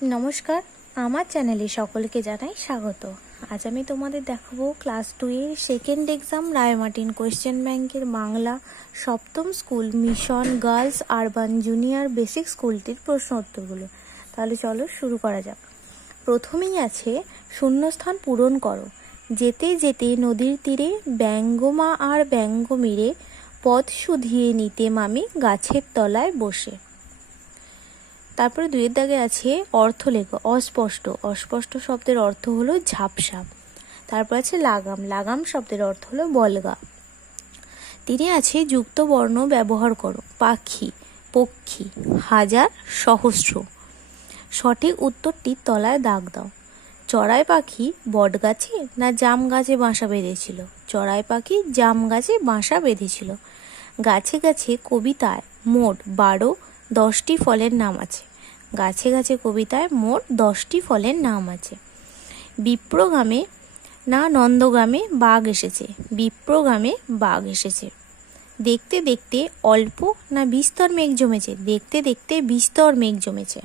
নমস্কার, আমার চ্যানেলে সকলকে জানাই স্বাগত। আজ আমি তোমাদের দেখাবো ক্লাস 2 এর সেকেন্ড এক্সাম রায়মার্টিন কোয়েশ্চেন ব্যাংকের বাংলা সপ্তম school mission girls urban junior basic স্কুলটির প্রশ্ন উত্তরগুলো। তাহলে চলো শুরু করা যাক। প্রথমেই আছে শূন্যস্থান পূরণ করো। যেতে যেতে নদীর তীরে ব্যঙ্গমা আর ব্যঙ্গমীরে পথ শুধিয়ে নিতে মামি গাছের তলায় বসে। তারপরে দুইয়ের দাগে আছে অর্থ লেখো। অস্পষ্ট, অস্পষ্ট শব্দের অর্থ হলো ঝাপসা। তারপর আছে লাগাম, লাগাম শব্দের অর্থ হলো বলগা। তিনে আছে যুক্ত বর্ণ ব্যবহার করো। পাখি, পক্ষী, হাজার, সহস্র। সঠিক উত্তরটি তলায় দাগ দাও। চড়াই পাখি বট গাছে না জাম গাছে বাসা বেঁধেছিল? চড়াই পাখি জাম গাছে বাসা বেঁধেছিল। গাছে গাছে কবিতায় মোট 10টি ফলের নাম আছে। গাছে গাছে কবিতায় মোট 10টি ফলের নাম আছে। বিপ্রগ্রামে না নন্দগ্রামে বাঘ এসেছে? বিপ্রগ্রামে বাঘ এসেছে। দেখতে দেখতে অল্প না বিস্তর মেঘ জমেছে? দেখতে দেখতে বিস্তর মেঘ জমেছে।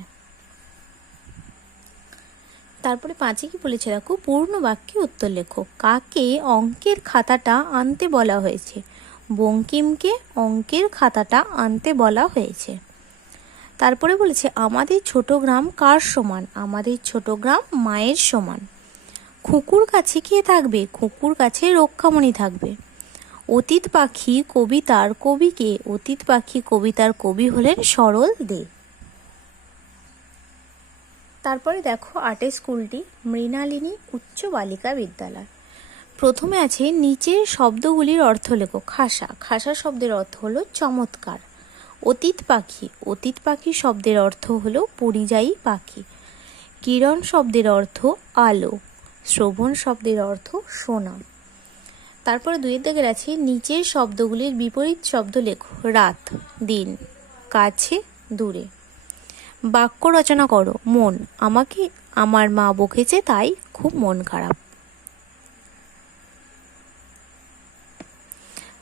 তারপরে 5 কি বলেছে দেখো, পূর্ণ বাক্যে উত্তর লেখো। কাকে অঙ্কের খাতাটা আনতে বলা হয়েছে? বঙ্কিমকে অঙ্কের খাতাটা আনতে বলা হয়েছে। তারপরে বলেছে আমাদের ছোট গ্রাম কার সমান? আমাদের ছোট গ্রাম মায়ের সমান। খুকুর কাছে কে থাকবে? খুকুর কাছে রক্ষামণি থাকবে। অতীত পাখি কবিতার কবিকে? অতীত পাখি কবিতার কবি হলেন সরল দে। তারপরে দেখো 8 স্কুলটি মৃণালিনী উচ্চ বালিকা বিদ্যালয়। প্রথমে আছে নিচের শব্দগুলির অর্থ লেখো। খাসা, খাসা শব্দের অর্থ হলো চমৎকার। অতীত পাখি, অতীত পাখি শব্দের অর্থ হলো পরিযায়ী পাখি। কিরণ শব্দের অর্থ আলো। শ্রবণ শব্দের অর্থ শোনা। তারপরে 2 দাগের আছে নিচের শব্দগুলির বিপরীত শব্দ লেখো। রাত, দিন, কাছে, দূরে। বাক্য রচনা করো। মন, আমাকে আমার মা বকেছে তাই খুব মন খারাপ।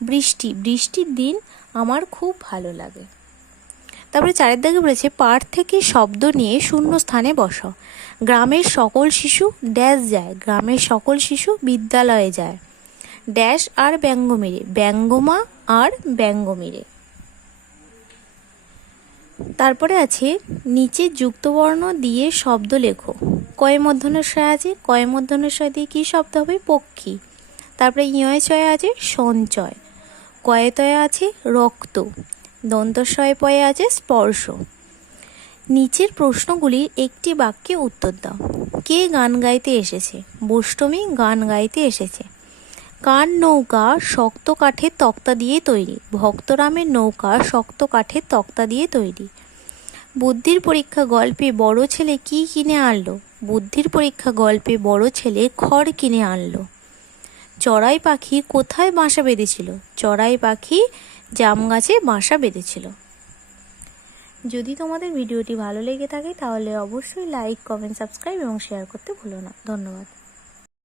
বৃষ্টি, বৃষ্টির দিন আমার খুব ভালো লাগে। তারপরে 4 দাগে বলেছে পাঠ থেকে শব্দ নিয়ে শূন্য স্থানে বসাও। গ্রামের সকল শিশু ড্যাশ যায়? গ্রামের সকল শিশু বিদ্যালয়ে যায়। ড্যাশ আর ব্যঙ্গমীরে? ব্যঙ্গমা আর ব্যঙ্গমীরে। তারপরে আছে নিচে যুক্তবর্ণ দিয়ে শব্দ লেখো। কয়ে মূর্ধন্যস্বয় আছে, কয়ে মূর্ধন্যস্বয় দিয়ে কী শব্দ হবে? পক্ষী। তারপরে ইয় চয়ে আছে সঞ্চয়। কয়ে তয়ে আছে রক্ত। দন্তস্বয়ে পয়ে আছে স্পর্শ। নিচের প্রশ্নগুলির একটি বাক্যে উত্তর দাও। কে গান গাইতে এসেছে? বৈষ্ণবী গান গাইতে এসেছে। কার নৌকা শক্ত কাঠের তক্তা দিয়ে তৈরি? ভক্তরামের নৌকা শক্ত কাঠের তক্তা দিয়ে তৈরি। বুদ্ধির পরীক্ষা গল্পে বড় ছেলে কি কিনে আনলো? বুদ্ধির পরীক্ষা গল্পে বড় ছেলে খড় কিনে আনলো। চড়াই পাখি কোথায় বাসা বেঁধেছিল? চড়াই পাখি জাম গাছে বাসা বেঁধেছিল। যদি তোমাদের ভিডিওটি ভালো লেগে থাকে তাহলে অবশ্যই লাইক, কমেন্ট, সাবস্ক্রাইব এবং শেয়ার করতে ভুলো না। ধন্যবাদ।